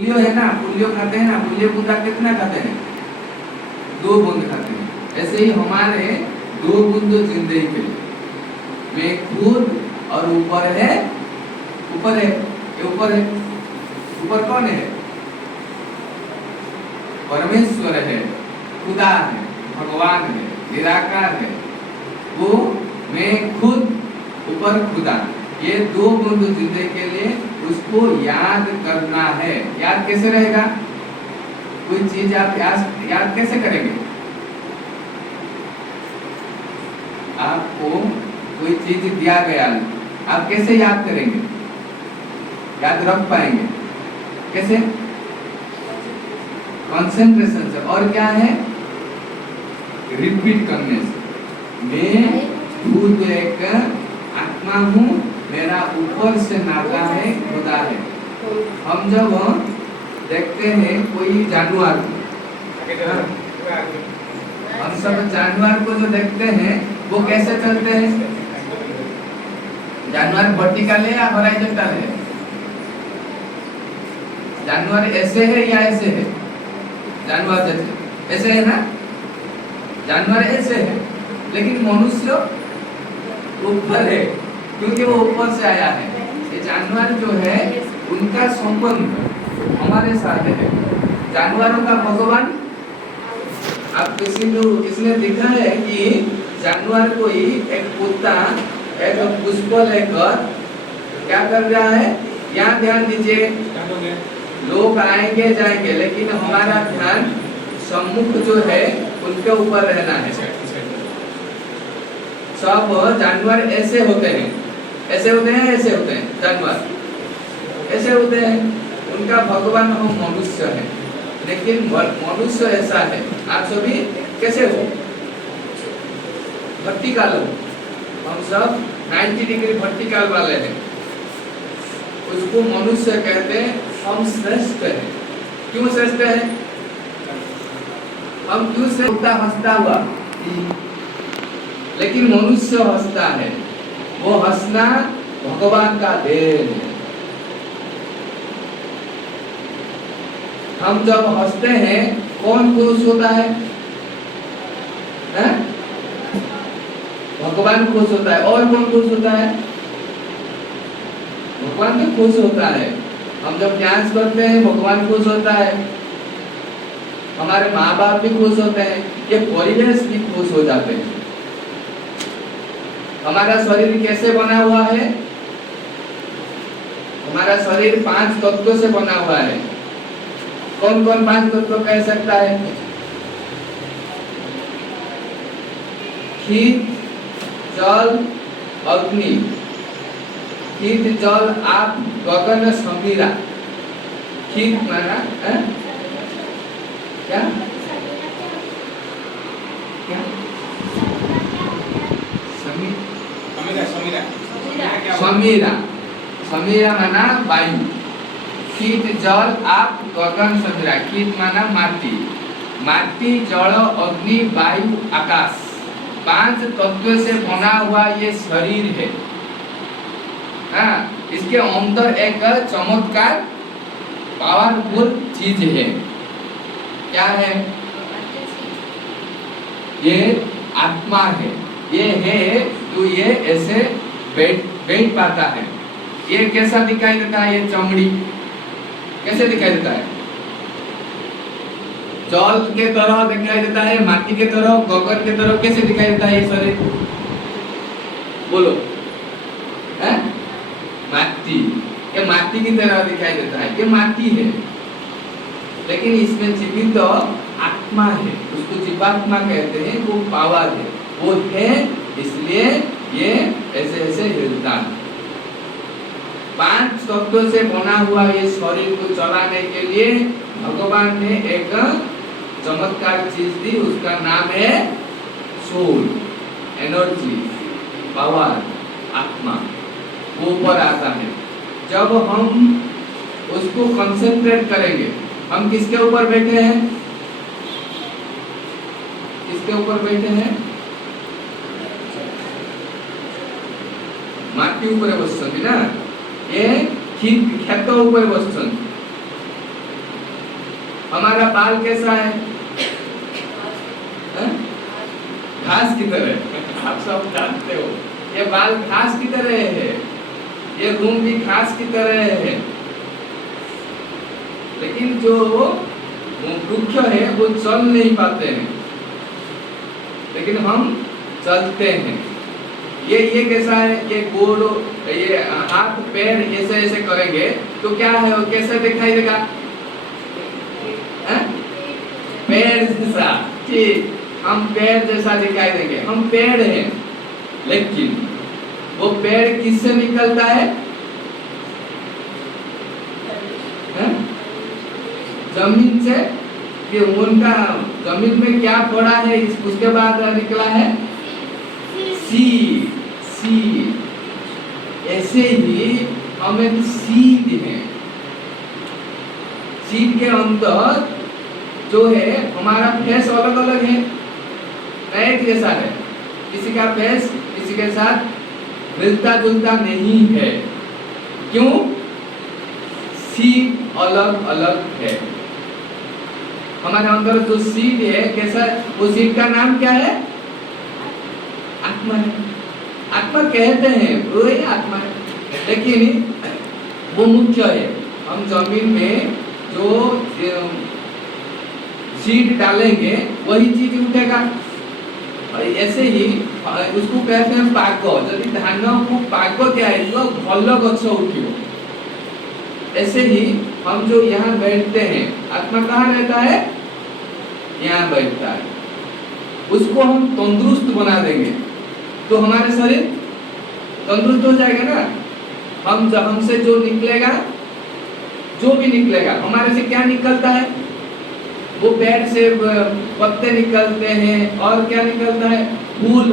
Polio है ना, polio खाते हैं ना, पोलियो बूंदा कितना खाते हैं? 2 बूंद खाते हैं। ऐसे ही हमारे 2 बूंद जिंदगी के लिए में खुद और ऊपर है, ऊपर है, ये ऊपर है, ऊपर कौन है? परमेश्वर है, खुदा है, भगवान है, निराकार है, वो मैं खुद ऊपर खुदा। ये 2 बूंद जिंदगी के लिए उसको याद करना है। याद कैसे रहेगा? कोई चीज आप याद कैसे करेंगे? आपको कोई चीज दिया गया, आप कैसे याद करेंगे? याद रख पाएंगे कैसे? कंसंट्रेशन से। और क्या है? रिपीट करने से। मैं खुद एक आत्मा हूँ, मेरा ऊपर से नाता है, खुदा है। हम जब देखते हैं कोई जानवर, हम सब जानवर को जो देखते हैं वो कैसे चलते हैं? जानवर वर्टिकल है या हॉरिजॉन्टल है? जानवर ऐसे है या ऐसे है? जानवर जैसे ऐसे है ना, जानवर ऐसे है, लेकिन मनुष्य ऊपर है क्योंकि वो ऊपर से आया है। ये जानवर जो है उनका संबंध हमारे साथ है। जानवरों का भगवान, आप किसी को इसने देखा है कि जानवर कोई एक कुत्ता एक पुष्प लेकर क्या कर रहा है? यहाँ ध्यान दीजिए, लोग आएंगे जाएंगे, लेकिन हमारा ध्यान सम्मुख जो है उनके ऊपर रहना है। सब जानवर ऐसे होते हैं, ऐसे होते हैं, ऐसे होते हैं। जानवर ऐसे होते हैं, उनका भगवान हम मनुष्य है, लेकिन मनुष्य ऐसा है। आप सभी कैसे हो? वर्टिकल हो। हम सब 90 डिग्री वर्टिकल वाले हैं, उसको मनुष्य कहते हैं। हम श्रेष्ठ हैं। क्यों श्रेष्ठ है? हम क्यों से हंसता हुआ, लेकिन मनुष्य हंसता है, वो हंसना भगवान का देन है। हम जब हंसते हैं कौन खुश होता है? भगवान खुश होता है। और कौन खुश होता है? भगवान भी खुश होता है। हम जब डांस करते हैं भगवान खुश होता है, हमारे माँ बाप भी खुश होते हैं, ये परिवेश भी खुश हो जाते हैं। हमारा शरीर कैसे बना हुआ है? हमारा शरीर 5 तत्वों से बना हुआ है। कौन कौन 5 तत्व कह सकता है? खीत, जल, अग्नि। खीत, जल, आप, गगन, समीरा। खीत माना क्या? क्या? समीरा। समीरा माना वायु। खीत, जल, आप, गगन, समीरा। खीत माना माटी। माटी, जल, अग्नि, वायु, आकाश। 5 तत्व से बना हुआ ये शरीर है। हाँ, इसके अंदर एक चमत्कार पावरफुल चीज है। क्या है? ये आत्मा है। ये है तो ये ऐसे बैठ पाता है। ये कैसा दिखाई देता है? ये चमड़ी कैसे दिखाई देता है? जल के तरह दिखाई देता है, माटी के तरह, गगन के तरह। कैसे दिखाई देता है ये शरीर? बोलो। है? माटी। ये माटी की तरह दिखाई देता है। ये माटी है, लेकिन इसमें जीवित तो आत्मा है, उसको जीवात्मा कहते हैं। वो पावर है, वो है, इसलिए ये ऐसे ऐसे हिलता है। 5 तत्वों से बना हुआ ये शरीर को चलाने के लिए भगवान ने एक चमत्कार चीज दी, उसका नाम है सोल, एनर्जी, पावर, आत्मा। वो ऊपर आता है। जब हम उसको कंसंट्रेट करेंगे, हम किसके ऊपर बैठे हैं? किसके ऊपर बैठे हैं? माटी ऊपर बसुंदी ना, ये क्षेत्र ऊपर बसुंदी। हमारा बाल कैसा है? घास की तरह। आप सब जानते हो ये बाल घास की तरह है, ये रूम भी घास की तरह है। लेकिन जो वृक्ष है वो चल नहीं पाते हैं, लेकिन हम चलते हैं। ये कैसा है? ये गोड़, ये हाथ पैर ऐसे ऐसे करेंगे तो क्या है, वो कैसे दिखाई देगा? पेड़ जैसा। ठीक, हम पेड़ जैसा दिखाई देंगे, हम पेड़ हैं। लेकिन वो पेड़ किससे निकलता है? जमीन से। कि उनका जमीन में क्या पड़ा है उसके बाद निकला है सीड। ऐसे ही हम एक सीड है। सीड के अंदर जो है हमारा फेस अलग अलग है, एक जैसा है। किसी का फेस किसी के साथ मिलता जुलता नहीं है। क्यों? सीड अलग अलग है। हमारे अंदर जो सीड है कैसा, वो सीड का नाम क्या है? आत्मा है। आत्मा कहते हैं वो ही आत्मा है, लेकिन वो मुख्य है। हम जमीन में जो सीड डालेंगे वही चीज उठेगा। ऐसे ही उसको कहते हैं पाग। यदि धान को पाग दिया तो भल गछ उठियो। ऐसे ही हम जो यहाँ बैठते हैं, आत्मा कहाँ रहता है? यहाँ बैठता है। उसको हम तंदुरुस्त बना देंगे तो हमारे शरीर तंदुरुस्त हो जाएगा ना। हमसे जो निकलेगा, जो भी निकलेगा, हमारे से क्या निकलता है? वो पेड़ से पत्ते निकलते हैं, और क्या निकलता है? फूल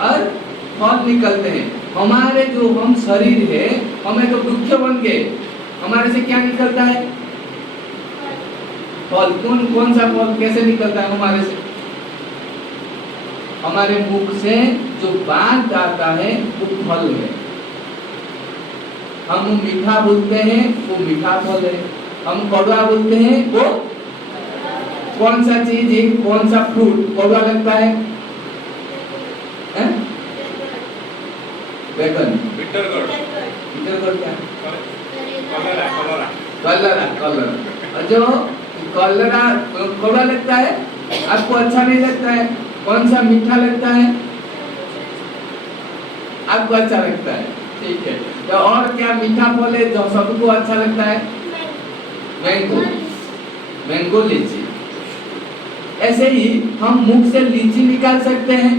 और फल निकलते हैं। हमारे जो हम शरीर है, हमें तो वृक्ष बन गए, हमारे से क्या निकलता है? फल। कौन सा फल कैसे निकलता है हमारे से? हमारे मुख से जो बात आता है वो फल है। हम मीठा बोलते हैं वो मीठा फल है। हम कड़वा बोलते हैं वो कौन सा चीज है, कौन सा फ्रूट कड़वा लगता है? बैगन। बिटरगोर्ड क्या? कलरा। जो कलरा कड़वा लगता है, आपको अच्छा नहीं लगता है। कौन सा मीठा लगता है? आपको अच्छा लगता है। ठीक है, तो और क्या मीठा फल है जो सबको अच्छा लगता है? मैंगो, लीची। ऐसे ही हम मुख से लीची निकाल सकते हैं।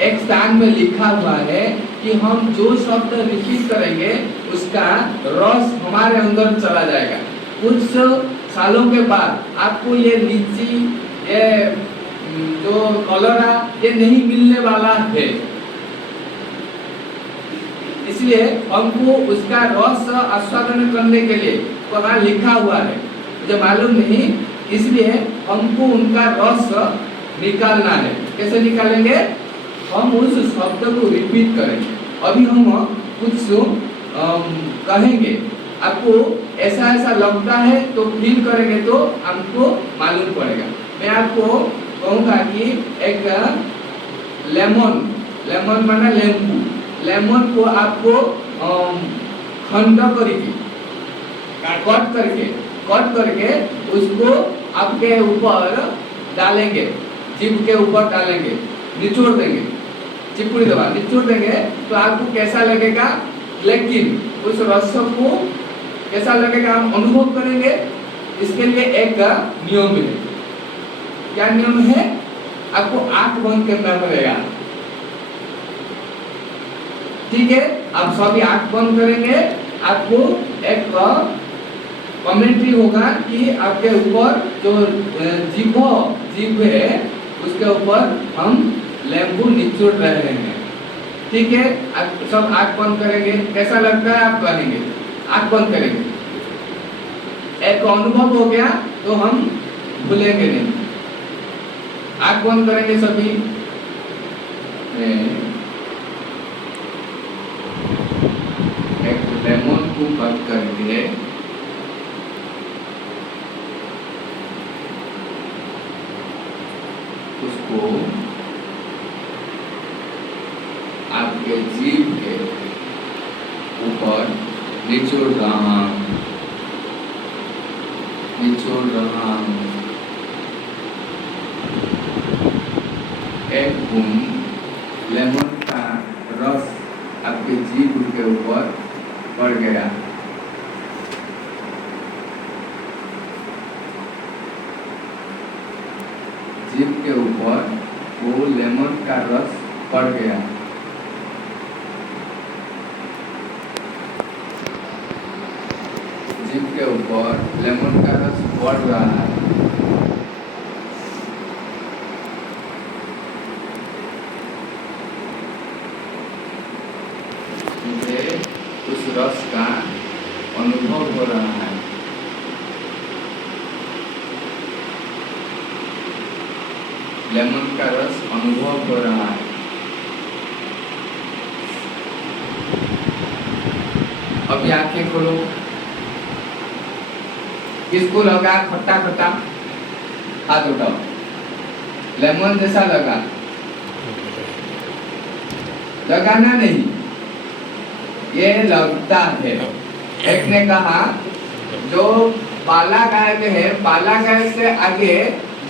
एक स्थान में लिखा हुआ है कि हम जो शब्द रिपीट करेंगे उसका रस हमारे अंदर चला जाएगा। कुछ सालों के बाद आपको ये लीची, ये जो कलरा, ये नहीं मिलने वाला है। इसलिए हमको उसका रस आस्वादन करने के लिए वहाँ लिखा हुआ है, मुझे मालूम नहीं, इसलिए हमको उनका रस निकालना है। कैसे निकालेंगे? हम उस शब्द को रिपीट करेंगे। अभी हम कुछ कहेंगे, आपको ऐसा ऐसा लगता है तो फील करेंगे तो हमको मालूम पड़ेगा। मैं आपको कहूँगा कि एक लेमन माना नींबू, लेमन को आपको खंड करके कट करके उसको आपके ऊपर डालेंगे, जीभ के ऊपर डालेंगे, निचोड़ देंगे, चिपड़ी दबा निचोड़ देंगे तो आपको कैसा लगेगा? लेकिन उस रस को कैसा लगेगा हम अनुभव करेंगे। इसके लिए एक नियम है। क्या नियम है? आपको आंख बंद करना पड़ेगा। ठीक है, आप सभी आंख बंद करेंगे। आपको एक कमेंट्री होगा कि आपके ऊपर जो जीभ है उसके ऊपर हम नींबू निचोड़ रहे हैं। ठीक है, आप सब आंख बंद करेंगे। कैसा लगता है आप कहेंगे? आंख बंद करेंगे। एक अनुभव हो गया तो हम भूलेंगे नहीं। आंख बंद करेंगे सभी। एक लेमन को कट करके उसको आपके जीभ के ऊपर निचोड़ रहा हूं, निचोड़ रहा हूं। एक बूंद लेमन का रस आपके जीभ के ऊपर पड़ गया। जीभ के ऊपर वो लेमन का रस पड़ गया। जीभ के ऊपर लेमन का रस पड़ रहा है। मुझे उस रस का अनुभव हो रहा है। लेमन का रस अनुभव हो रहा है। अभी आंखें खोलो। किसको लगा खट्टा खट्टा? हाथ उठाओ। लेमन जैसा लगा? लगाना नहीं, ये लगता है। एक ने कहा जो पाला गायक है, पाला गायक से आगे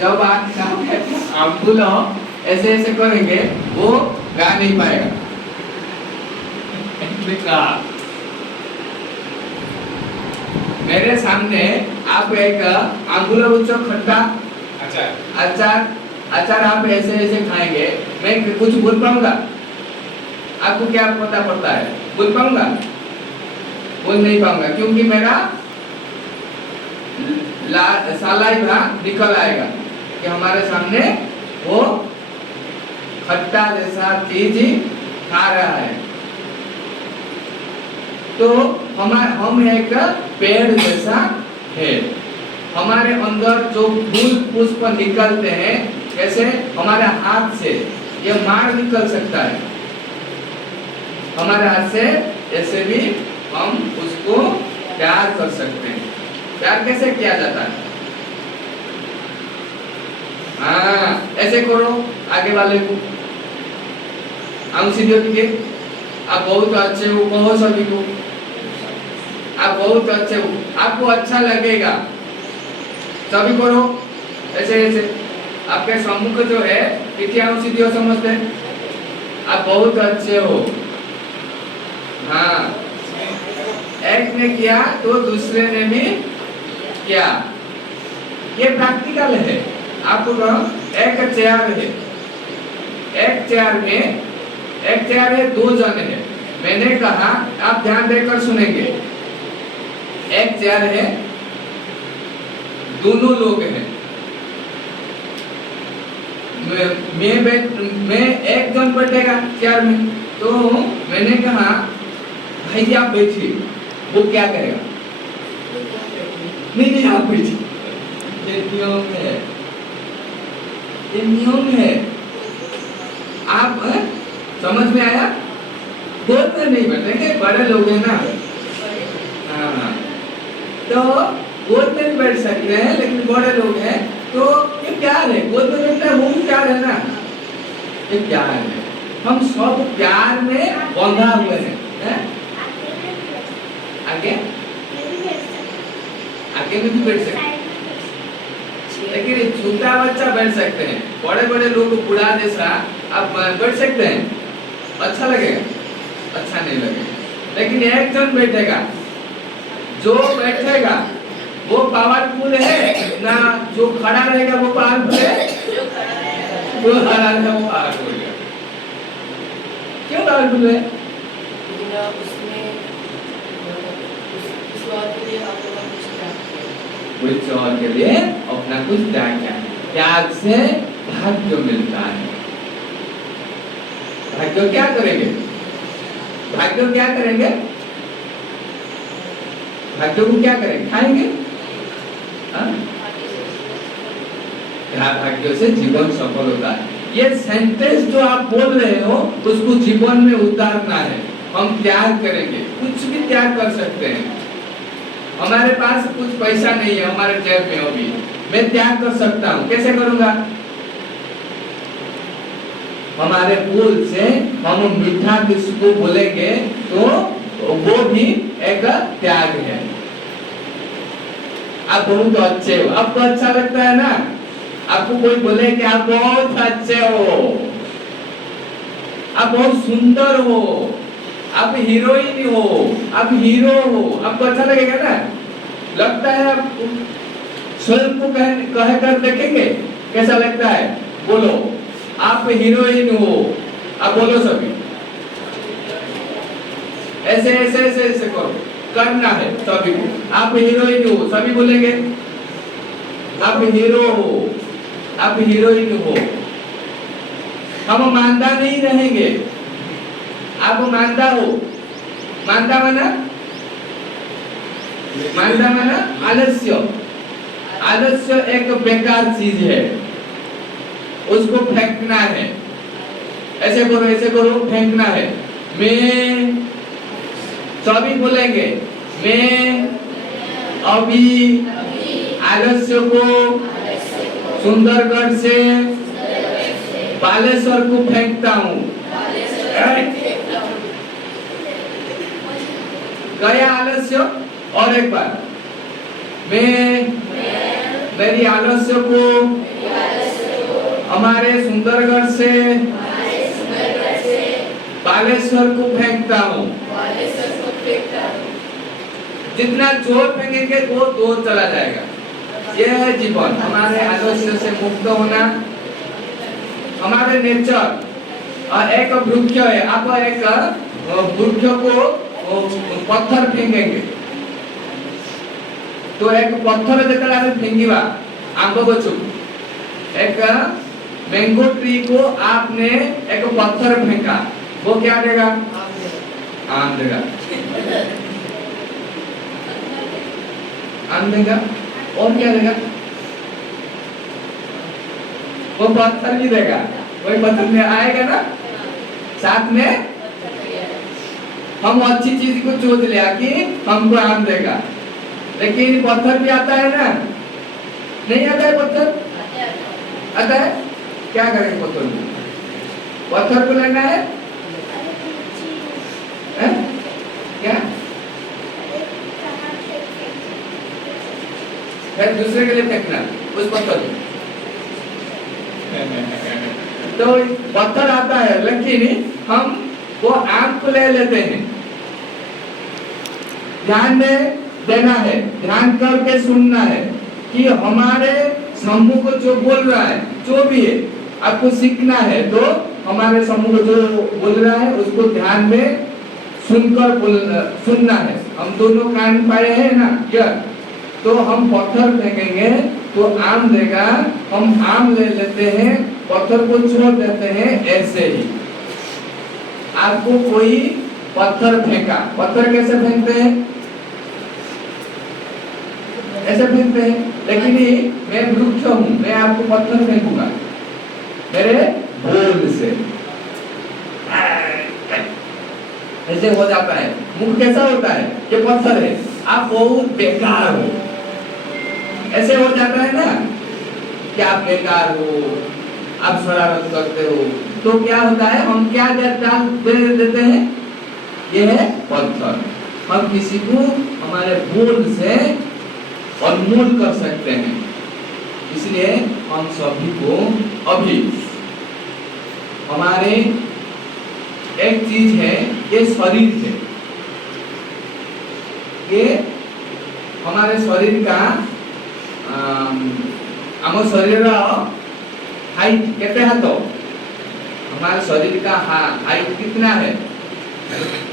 जब आप बोलो ऐसे ऐसे करेंगे वो गा नहीं पाएगा। मेरे सामने आप एक आंगुला उच्चो खट्टा अचार अचार आप ऐसे ऐसे खाएंगे, मैं कुछ बोल पाऊंगा? आपको क्या पता पड़ता है? बोल पाऊंगा? बोल नहीं पाऊंगा, क्योंकि मेरा सालाइवा निकल आएगा कि हमारे सामने वो खट्टा जैसा चीज खा रहा है। तो हम एक पेड़ जैसा है। हमारे अंदर जो फूल पुष्प निकलते हैं, कैसे? हमारे हाथ से ये मार निकल सकता है। हमारे हाथ से ऐसे भी हम उसको प्यार कर सकते हैं। प्यार कैसे किया जाता है? हाँ, ऐसे करो आगे वाले को। हम सीधे दिखे, आप बहुत अच्छे हो, कहो सभी को आप बहुत अच्छे हो, आपको अच्छा लगेगा। सभी करो ऐसे ऐसे। आपके सम्मुख जो है पिठिया सीधी हो, समझते हैं आप बहुत अच्छे हो। हाँ, एक ने किया तो दूसरे ने भी किया। ये प्रैक्टिकल है। आपको एक चेयर है, एक चेयर में दो जन है। मैंने कहा आप ध्यान देकर सुनेंगे। एक चेयर है, दोनों लोग हैं। मैं एक जन बैठेगा चेयर में, तो मैंने कहा भाई आप बैठिए। वो क्या करेगा? नहीं आप बैठिए। ये नियम है, ये नियम है। आप समझ में आया? गोद में नहीं बैठेंगे, बड़े लोग हैं ना। हाँ, तो गोद में भी बैठ सकते हैं, लेकिन बड़े लोग हैं तो ये प्यार है। गोद में बैठना वो भी प्यार है ना, ये प्यार है। हम सब प्यार में बंधा हुए हैं। आगे आगे में भी बैठ सकते हैं, लेकिन छोटा बच्चा बैठ सकते हैं। बड़े बड़े लोग बूढ़ा जैसा आप बैठ सकते हैं, अच्छा लगेगा? अच्छा नहीं लगेगा। लेकिन एक जन बैठेगा, जो बैठेगा वो पावरफुल है ना, जो खड़ा रहेगा वो पावरफुल है? जो खड़ा रहेगा वो पावरफुल है। क्यों पावरफुल है? कुछ और के लिए अपना कुछ त्याग किया। त्याग से भाग्य मिलता है। भाग्य क्या करेंगे? भाग्य क्या करेंगे? भाग्य को क्या करेंगे? खाएंगे? भाग्य से जीवन सफल होता है। ये सेंटेंस जो आप बोल रहे हो उसको जीवन में उतारना है। हम त्याग करेंगे, कुछ भी त्याग कर सकते हैं। हमारे पास कुछ पैसा नहीं है हमारे जेब में, अभी मैं त्याग कर सकता हूँ। कैसे करूंगा? हमारे भूल से हम मीठा किसी को बोलेंगे तो वो भी एक त्याग है। आप बहुत अच्छे हो, आपको अच्छा लगता है ना? आपको कोई बोले कि आप बहुत अच्छे हो, आप बहुत सुंदर हो, आप हीरोइन हो, आप हीरो हो, आपको अच्छा लगेगा ना? लगता है आपको? स्वयं को कहकर देखेंगे कैसा लगता है? बोलो, आप हीरोइन हो, आप बोलो सभी ऐसे ऐसे ऐसे ऐसे करो, करना है सभी को। आप हीरोइन हो, सभी बोलेंगे आप हीरो हो, आप हीरोइन हो। हम मानता नहीं रहेंगे, आप मानता हो। मानता माना आलस्य। आलस्य एक बेकार चीज है, उसको फेंकना है। ऐसे करो फेंकना है। मैं सभी बोलेंगे मैं अभी आलस्य को सुंदरगढ़ से बालेश्वर को फेंकता हूँ। गया आलस्य। और एक बार, मैं मेरी आलस्य को हमारे सुंदरगढ़ से बालेश्वर को फेंकता हूँ। जितना जोर फेंकेंगे वो दूर चला जाएगा। यह है जीवन, हमारे आलस्य से मुक्त होना, हमारे नेचर। और एक वृक्ष है, आप एक वृक्ष को पत्थर फेंकेंगे तो एक पत्थर जब आप फेंकिबा आंब गछ, एक मैंगो ट्री को आपने एक पत्थर फेंका, वो क्या देगा? आम देगा। आम देगा और क्या देगा? वो पत्थर भी देगा, वही पत्थर में आएगा ना साथ में। हम अच्छी चीज को सोच लिया कि हमको आम देगा, लेकिन पत्थर भी आता है ना? नहीं आता है पत्थर? आता है। क्या करेंगे पत्थर को? पत्थर को लेना है, क्या? फिर दूसरे के लिए फेंकना उस पत्थर को। तो पत्थर आता है, लेकिन हम वो आम को ले लेते हैं। ध्यान में देना है, ध्यान करके सुनना है कि हमारे समूह को जो बोल रहा है, जो भी है, आपको सीखना है तो हमारे समूह को जो बोल रहा है उसको ध्यान में सुनकर सुनना है। हम दोनों कान पाए हैं ना क्या? तो हम पत्थर फेंकेंगे तो आम देगा, हम आम ले लेते हैं, पत्थर को छोड़ देते हैं। ऐसे ही आपको कोई पत्थर फेंका, पत्थर कैसे फेंकते हैं? ऐसे फेंकते हैं। लेकिन मैं वृक्ष हूँ, मैं आपको पत्थर फेंकूंगा मेरे बोल से, ऐसे हो जाता है। मुख कैसा होता है? ये पत्थर है, आप बहुत बेकार हो, ऐसे हो जाता है ना कि आप बेकार हो, आप शरारत करते हो। तो क्या होता है? हम क्या दे देते हैं? ये है पत्थर। हम किसी को हमारे बोल से उन्मूल कर सकते हैं। इसलिए हम सभी को अभी हमारे एक चीज है, ये शरीर है, ये हमारे शरीर का हम शरीर हाइट कितने हाथ? हमारे शरीर का हाइट कितना है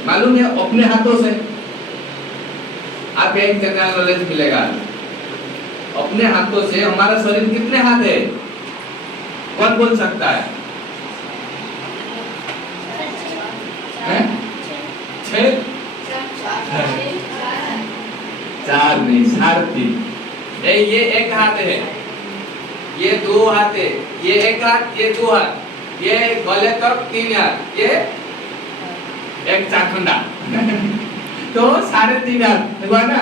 मालूम है? अपने हाथों से आप एक जनरल नॉलेज मिलेगा। अपने हाथों से हमारा शरीर कितने हाथ है? कौन बोल सकता है? चार नहीं, 3.5। ये एक हाथ है, ये 2 हाथ है, ये एक हाथ, ये 2 हाथ, ये गले तक 3 हाथ, ये एक चाखंडा तो 3.5 हाथ हुआ ना।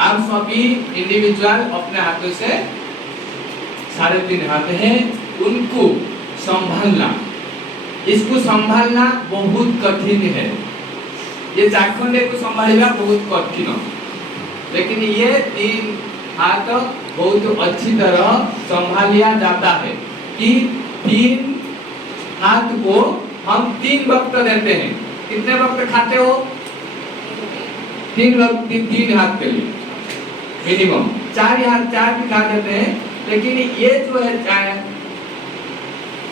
आप सभी इंडिविजुअल अपने हाथों से 3.5 हाथ है, उनको संभालना। इसको संभालना बहुत कठिन है। ये चाखंडे को संभालना बहुत कठिन, लेकिन ये 3 हाथ बहुत अच्छी तरह संभालिया जाता है कि 3 हाथ को हम 3 वक्त देते हैं। कितने वक्त खाते हो? 3 वक्त, 3 हाथ के लिए मिनिमम 4 हाथ 4 भी खा देते हैं, लेकिन ये जो है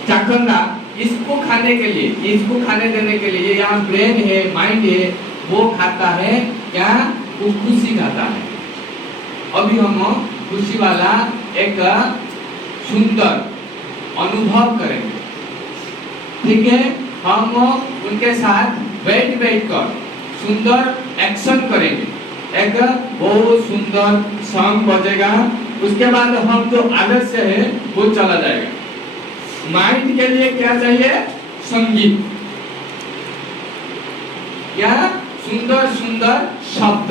चाखंडा, इसको खाने के लिए, इसको खाने देने के लिए यहाँ ब्रेन है, माइंड है, वो खाता है क्या? वो खुशी खाता है। अभी हम खुशी वाला एक सुंदर अनुभव करेंगे, ठीक है? हम उनके साथ बैठ कर सुंदर एक्शन करेंगे। एक बहुत सुंदर सॉन्ग बजेगा, उसके बाद हम जो आलस्य है वो चला जाएगा। माइंड के लिए क्या चाहिए? संगीत, क्या? सुंदर सुंदर शब्द।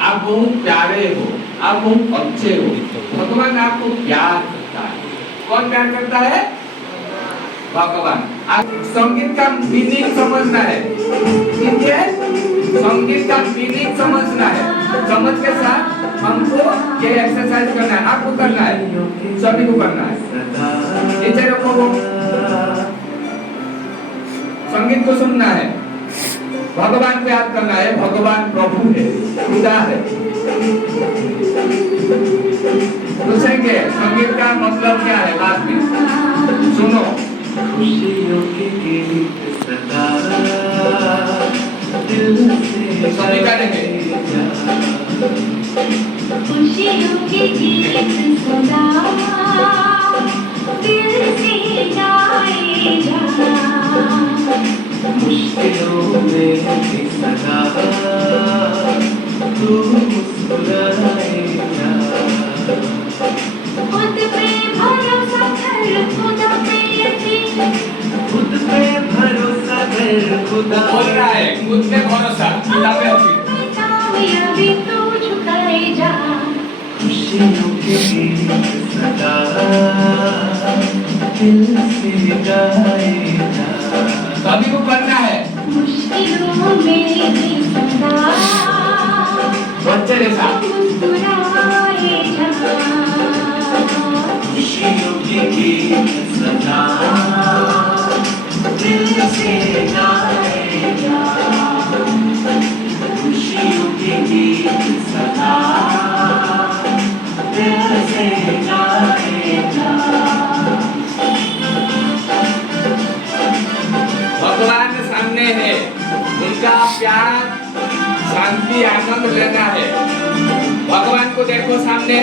आप बहुत प्यारे हो, आप बहुत अच्छे हो, भगवान आपको प्यार करता है। कौन प्यार करता है? भगवान। आप संगीत का मीनिंग समझना है, ठीक है? संगीत का मीनिंग समझना है। समझ के साथ हमको ये एक्सरसाइज करना है, आपको करना है, सभी को करना है। नीचे रखो, संगीत को सुनना है, भगवान को याद करना है। भगवान प्रभु है, खुदा है। पूछेंगे संगीत का मतलब क्या है बाद में, सुनो। खुशियों के गीत सदा दिल से सभी का देखे। खुशियों के गीत सदा दिल से गाए जा, मुश्किलों में भी सदा तू मुस्कुराए जा। खुद पे भरोसा कर, खुदा पे यकीन, खुद पे भरोसा कर, खुदा बोल रहा है, खुद पे भरोसा, खुदा पे यकीन। कामयाबी तू झुकाए जा। खुशियों के गीत सदा दिल से गाए जा। सभी को करना है, मुश्किलों में भी सदा बच्चे जैसा। मुस्कुराए जा। खुशियों के गीत सदा दिल से गाए जा। खुशियों के गीत सदा दिल से गाए जा। भगवान सामने है, उनका प्यार, शांति, आनंद लेना है। भगवान को देखो सामने,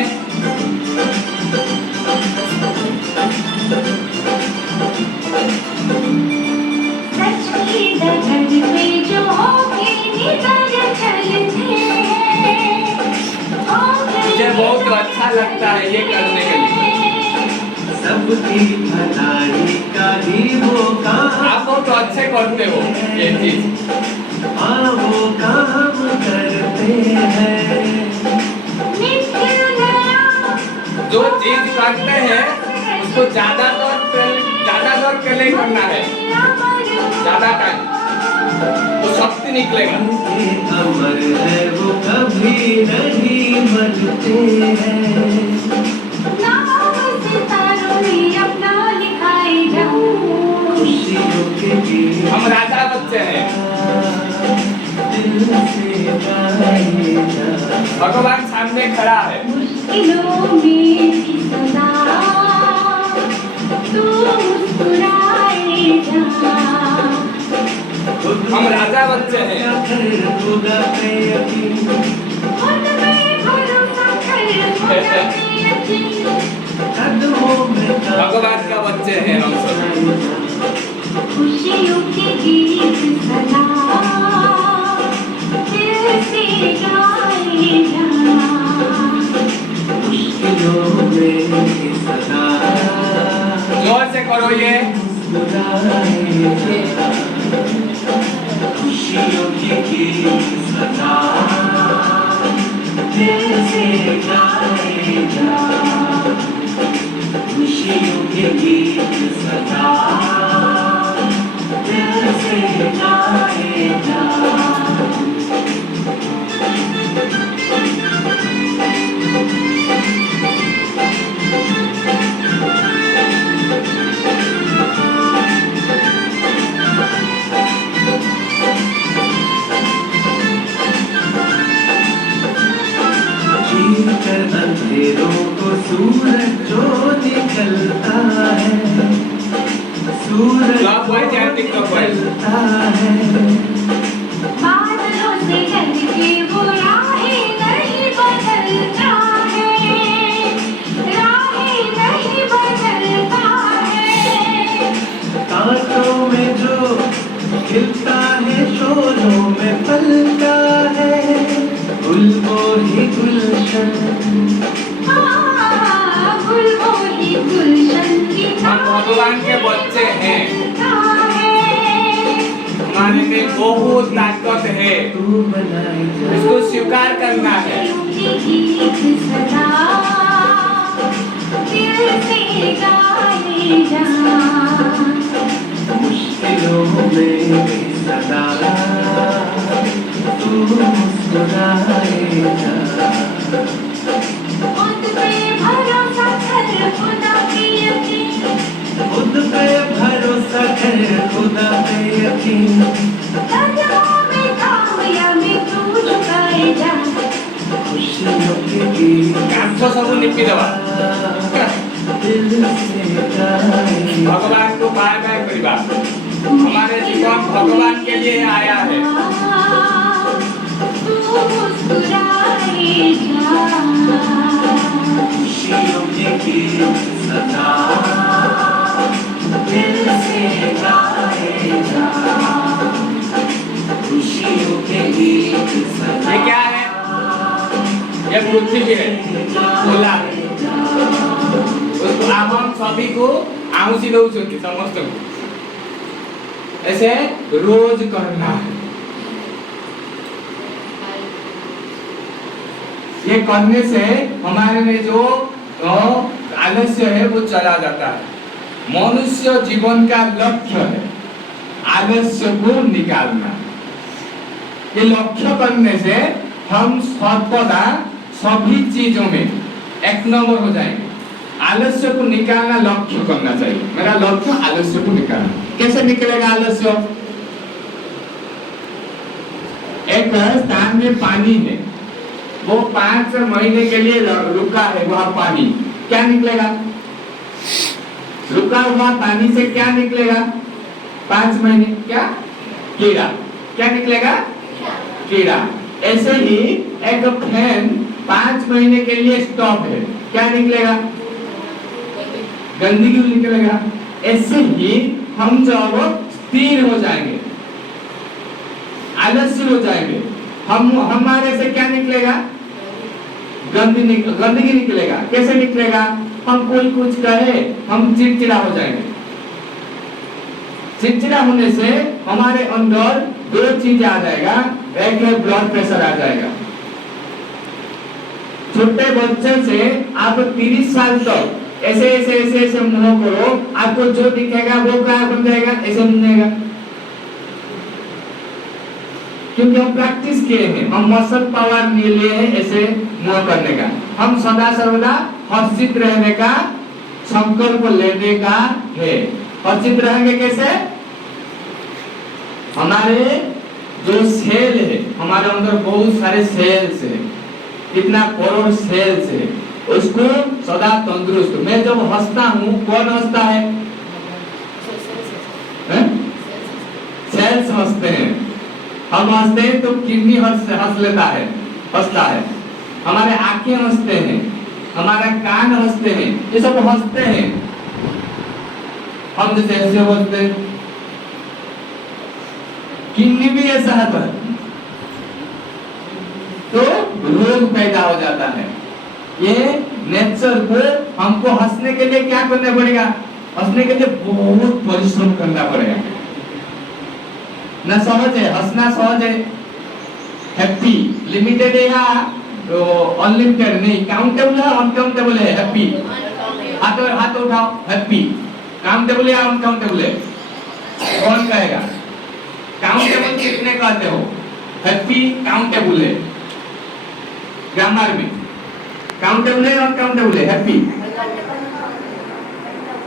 सच की डगर पे जो होके निकल चलते हैं, मुझे बहुत अच्छा लगता है ये करने के लिए। सबकी भलाई का ही वो काम, आप बहुत अच्छे करते हो ये चीज। हाँ वो काम करते हैं। जो चीज करते हैं उसको ज्यादा दौर के लिए करना है, ज्यादा टाइम, वो शक्ति निकलेगा। अमर है वो कभी नहीं मरते हैं। अपना लिखाए जाओ। खुशियों के गीत हम राजा बच्चे हैं, दिल से गाए जा। भगवान सामने खड़ा है। मुश्किलों में भी सदा तू मुस्कुराए जा। हम राजा बच्चे हैं, खुदा पे यकीन, खुद पे भरोसा कर, खुदा पे यकीन। कदमों में भगवान का बच्चे हैं हम सब। खुशियों के गीत सदा दिल से गाए जा। मुश्किलों में भी सदा जोर से करो ये। मुस्कुराए जा। खुशियों के गीत सदा दिल से गाए जा। खुशियों के गीत सदा आप वैज्ञानिक लोग हैं। चलता है बादलों से डर के वो राहें नहीं बदलता है, राहें नहीं बदलता है। कांटों में जो खिलता है शोरों में पलता है, गुल वो ही गुलशन। गुल वो ही गुलशन की हम भगवान के बच्चे हैं। है। हमारे में बहुत ताकत है, तू बनाई जा इसको स्वीकार करना है। गीत सदा दिल से गाए जा, मुश्किलों में सदा तू मुस्कुराए जा। खुद पे भरोसा कर, खुदा की यकीन, खुद पे भरोसा कर, खुदा पे यकीन। कदमों में कामयाबी तू झुकाए जा। खुशियों के गीत कांच सब निपी देवा। दिल से गाए जा। भगवान को बाय बाय करिबा। हमारे जीवन भगवान के लिए आया है। तू मुस्कुराए जा। खुशियों के गीत सदा दिल से गाए जा। खुशियों के गीत सदा। ये क्या है? ये पृथ्वी है, खुला है। उसको आप हम सभी को आउसी दउछन्ति समस्तको। ऐसे रोज करना है। ये करने से हमारे में जो आलस्य है वो चला जाता है। मनुष्य जीवन का लक्ष्य है आलस्य को निकालना। ये लक्ष्य करने से हम सर्वदा सभी चीजों में एक नंबर हो जाएंगे। आलस्य को निकालना लक्ष्य करना चाहिए। मेरा लक्ष्य आलस्य को निकालना। कैसे निकलेगा आलस्य? एक स्थान में पानी है, वो 5 महीने के लिए रुका है वहां पानी, क्या निकलेगा? रुका हुआ पानी से क्या निकलेगा? 5 महीने क्या? कीड़ा। क्या निकलेगा? कीड़ा। ऐसे ही एक फैन 5 महीने के लिए स्टॉप है, क्या निकलेगा? गंदगी निकलेगा। ऐसे ही हम जब स्थिर हो जाएंगे, आलस्य हो जाएंगे, हम हमारे से क्या निकलेगा? गंदगी निकलेगा। कैसे निकलेगा? हम कोई कुछ कहे हम चिड़चिड़ा हो जाएंगे। चिड़चिड़ा होने से हमारे अंदर 2 चीज आ जाएगा। एक है ब्लड प्रेशर आ जाएगा। छोटे बच्चे से आप 30 साल तक ऐसे ऐसे ऐसे ऐसे मुंह करो, आपको जो दिखेगा वो क्या बन जाएगा? ऐसे बन जाएगा। क्योंकि हम प्रैक्टिस किए हैं, हम मसल पावर लिए हैं ऐसे मुंह करने का। हम सदा सर्वदा हर्षित रहने का संकल्प लेने का है। हर्षित रहेंगे कैसे? हमारे जो सेल है, हमारे अंदर बहुत सारे सेल्स है, कितना करोड़ सेल्स है, उसको सदा तंदुरुस्त। मैं जब हंसता हूँ, कौन हंसता है? सेल्स हंसते हैं। हम हंसते हैं तो किडनी हंस लेता है, हंसता है। हमारे आंखें हंसते हैं, हमारा कान हंसते हैं, ये सब हंसते हैं। हम जैसे ऐसे हंसते हैं, किडनी भी ऐसा है तो रोग पैदा हो जाता है। ये नेचर को हमको हंसने के लिए क्या करना पड़ेगा? हंसने के लिए बहुत परिश्रम करना पड़ेगा। ना सहज है, हंसना सहज है। हैप्पी लिमिटेड है या तो अनलिमिटेड नहीं? काउंटेबल है, अनकाउंटेबल है? हैप्पी हाथ उठाओ। हैप्पी काउंटेबल या अनकाउंटेबल है? कौन कहेगा? काउंटेबल कितने कहते हो? हैप्पी काउंटेबल है। ग्रामर में काउंटेबल है, अनकाउंटेबल है? हैप्पी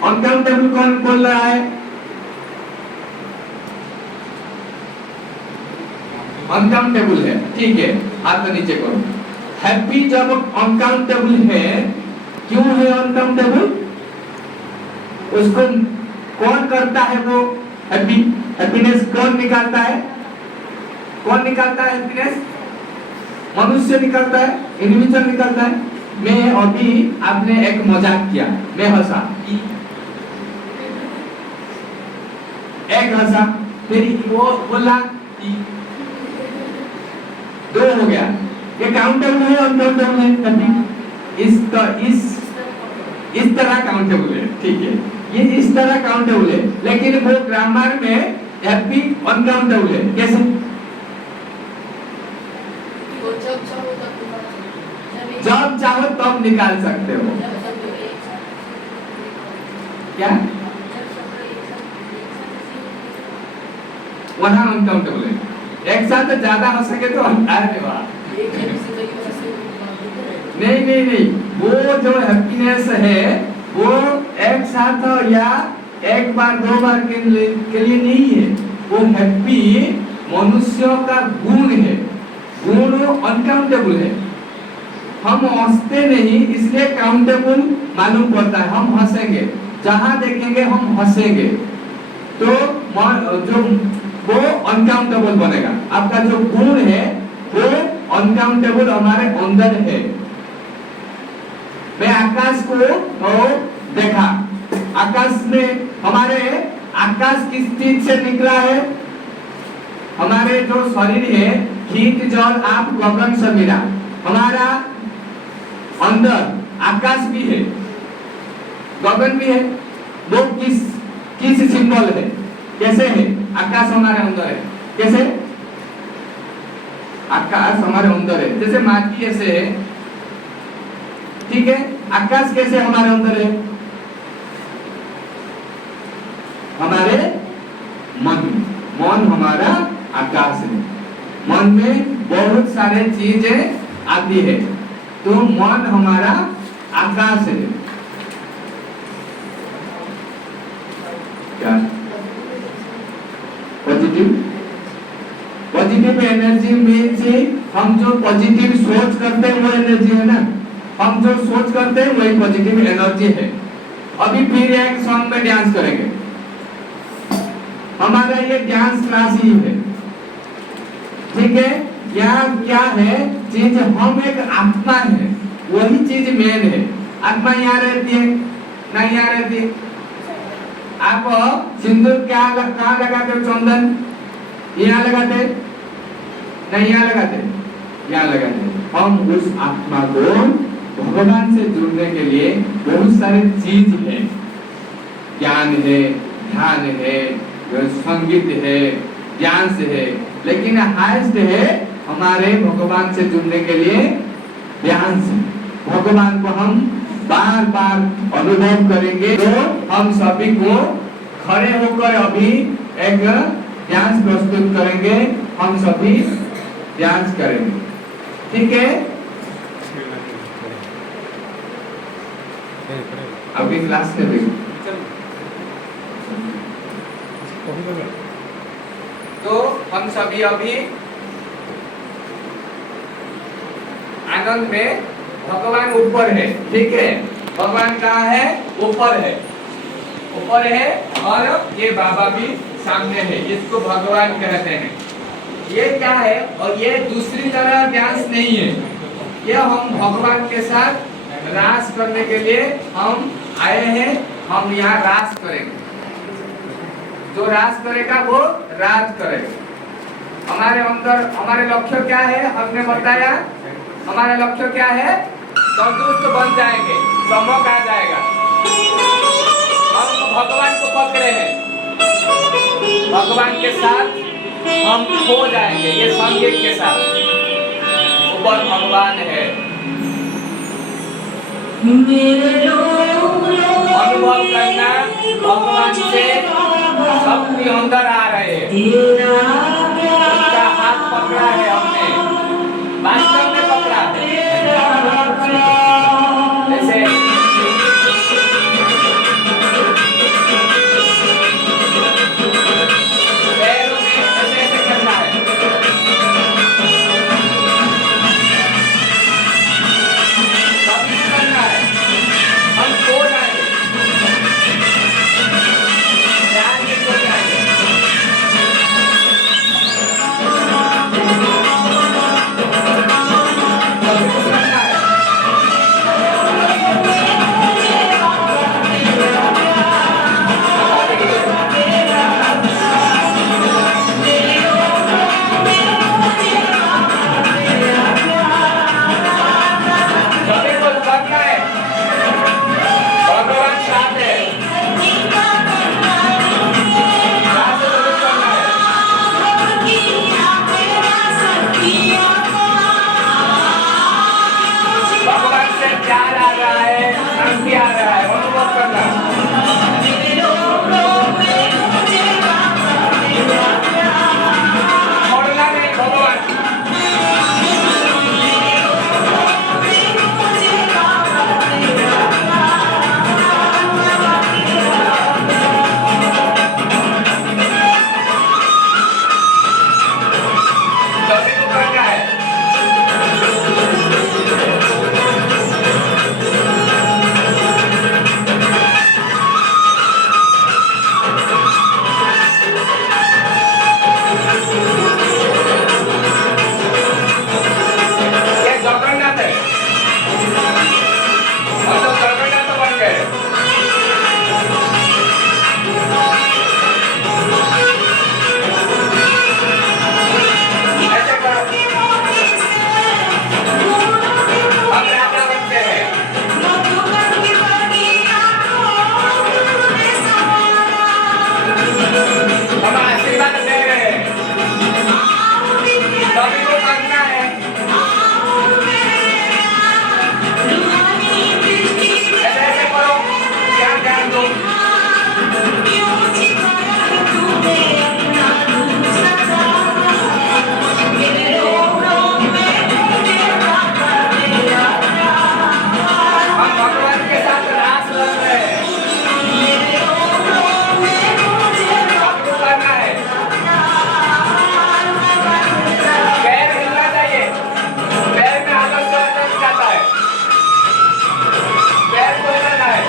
अनकाउंटेबल कौन बोल रहा है? अनकाउंटेबल है, ठीक है, हाथ नीचे करो। हैप्पी जब अनकाउंटेबल है, क्यों है अनकाउंटेबल? उसको कौन करता है? वो हैप्पीनेस कौन निकालता है? कौन निकालता है हैप्पीनेस? मनुष्य निकालता है, इंडिविजुअल निकालता है। मैं अभी आपने एक मजाक किया, मैं हंसा, एक हंसा, फिर वो बोला, दो हो गया। ये काउंटेबल है, अनकाउंटेबल है? हैप्पी इस तरह काउंटेबल है, ठीक है, ये इस तरह काउंटेबल है, लेकिन वो ग्रामर में हैप्पी अनकाउंटेबल है। कैसे? जब चाहो तब निकाल सकते हो। क्या? वहां अनकाउंटेबल है। एक साथ ज्यादा हो सके तो अरे वाह, नहीं, वो जो हैप्पीनेस है वो एक साथ या एक बार दो बार के लिए नहीं है। वो हैप्पी मनुष्यों का गुण है, गुण अनकाउंटेबल है। हम हंसते नहीं, इसलिए काउंटेबल मालूम पड़ता है। हम हंसेंगे, जहां देखेंगे हम हंसेंगे, तो जो वो अनकाउंटेबल बनेगा। आपका जो गुण है वो अनकाउंटेबल हमारे अंदर है। मैं आकाश को देखा, आकाश में हमारे आकाश किस चीज से निकला है? हमारे जो शरीर है, हीट, जल, आप, गगन से मिला। हमारा अंदर आकाश भी है, गगन भी है। वो किस सिंबल है? कैसे है? आकाश हमारे अंदर है। कैसे? आकाश हमारे अंदर है, जैसे माटी ऐसे है, ठीक है। आकाश कैसे हमारे अंदर है? हमारे मन हमारा आकाश है। मन में बहुत सारे चीजें आती है, तो मन हमारा आकाश है। क्या? पॉजिटिव एनर्जी मीन्स हम जो पॉजिटिव सोच करते हैं वो एनर्जी है ना। हम जो सोच करते हैं वही पॉजिटिव एनर्जी है। अभी फिर एक सॉन्ग में डांस करेंगे। हमारा ये डांस क्लास ही है, ठीक है। यहाँ क्या है चीज? हम एक आत्मा है, वही चीज मेन है। आत्मा यहाँ रहती है ना, यहाँ रहती है। आप सिंदूर कहाँ लगाते हो? चंदन यहाँ लगाते नहीं, यहाँ लगाते, यहाँ लगाते। हम उस आत्मा को भगवान से जुड़ने के लिए बहुत सारे चीज है, ज्ञान है, ध्यान है, संगीत है, डांस है, लेकिन हाईएस्ट है हमारे भगवान से जुड़ने के लिए डांस। भगवान को हम बार बार अनुभव करेंगे, तो हम सभी को खड़े होकर अभी एक डांस प्रस्तुत करेंगे। हम सभी डांस करेंगे, ठीक है। अभी क्लास में देखो, तो हम सभी अभी आनंद में, भगवान ऊपर है, ठीक है। भगवान कहाँ है? ऊपर है, ऊपर है, और ये बाबा भी सामने है। इसको भगवान कहते हैं। ये क्या है? और ये दूसरी तरह डांस नहीं है, ये हम भगवान के साथ रास करने के लिए हम आए हैं। हम यहाँ रास करेंगे, जो रास करेगा वो राज करेगा। हमारे अंदर हमारे लक्ष्य क्या है? हमने बताया हमारा लक्ष्य क्या है? संतुष्ट बन जाएंगे, चमक आ जाएगा। हम भगवान को पकड़े हैं, भगवान के साथ हम खो जाएंगे। ये संगीत के साथ ऊपर भगवान है। अनुभव करना भगवान से शक्ति अंदर आ रहे हैं। उनका हाथ पकड़ा है हमने, वास्तव में पकड़ा है। जैसे पैरों में ऐसे ऐसे करना है, कभी करना है, हम खो जाएंगे, ध्यान में खो जाएंगे। शांति आ रहा है, अनुभव करना। छोड़ना नहीं भगवान। सभी को करना है। ये जगन्नाथ है। हम तो जगन्नाथ बन गए। ऐसे करो। हम राजा बनते हैं। हम आशीर्वाद दे रहे हैं। सभी को करना है। ऐसे ऐसे करो। ध्यान ध्यान दो। हम भगवान के साथ रास रच रहे हैं। सबको करना है। पैर हिलना चाहिए। पैर में आदत से अंदर जाता है। पैर को हिलाना है।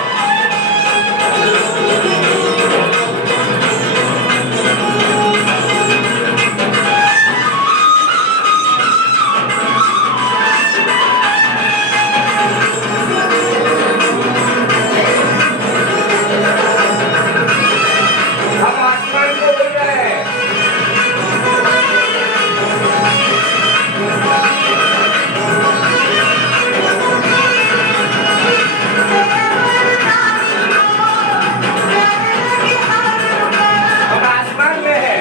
हम आसमान को उड़ रहे हैं। हम आसमान में हैं।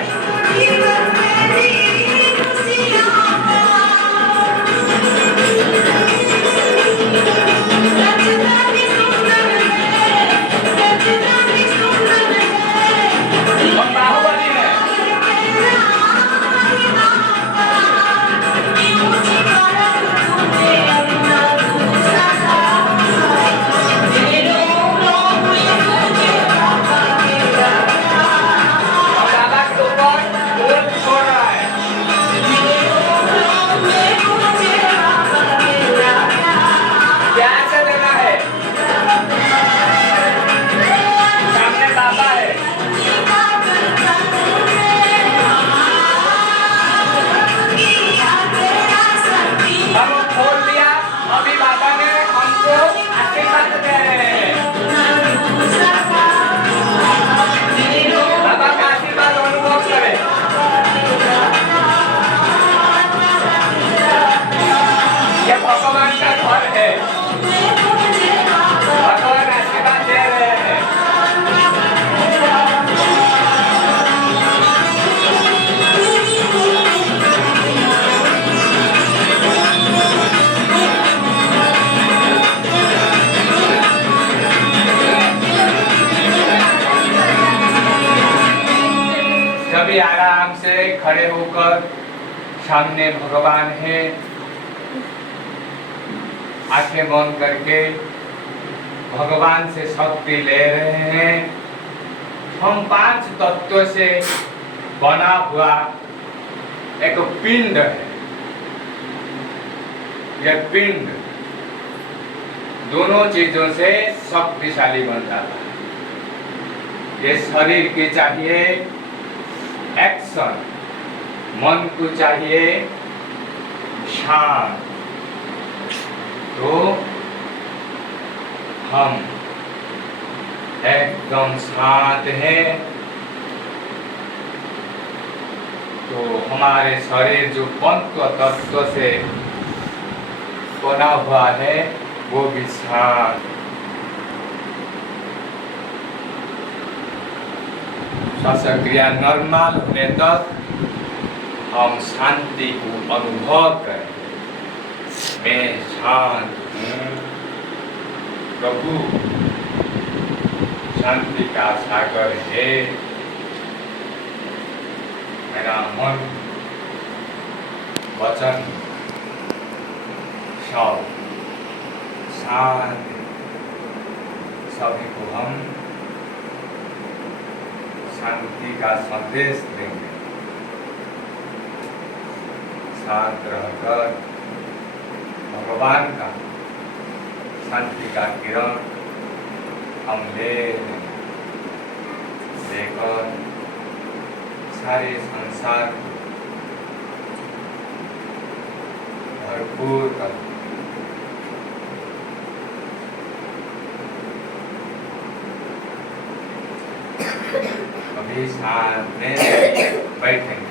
हम बाहुबली हैं। हम बाबा के ऊपर उड़ छोड़ रहा है। ध्यान से लेना है। सामने बाबा है। हम खोल लिया। अभी बाबा ने हमको आशीर्वाद दे रहे हैं। बाबा का आशीर्वाद अनुभव करें। ये भगवान का घर है। भगवान आशीर्वाद दे रहे हैं। सभी आराम से खड़े होकर सामने भगवान है। आंखें बंद करके भगवान से शक्ति ले रहे हैं। हम 5 तत्वों से बना हुआ एक पिंड है। यह पिंड दोनों चीजों से शक्तिशाली बन जाता है। ये शरीर की चाहिए एक्शन, मन को चाहिए शांत। तो हम एकदम शांत हैं। तो हमारे शरीर जो पंच तत्व से बना हुआ है वो भी शांत। श्वासक्रिया नॉर्मल होने तक हम शांति को अनुभव करें। मैं शांत हूँ। प्रभु शांति का सागर है। मेरा मन वचन सब शांति, सभी को हम शांति का संदेश देंगे। शांत रहकर भगवान का शांति का किरण हम लेकर सारे संसार को भरपूर कर अभी साथ में बैठेंगे।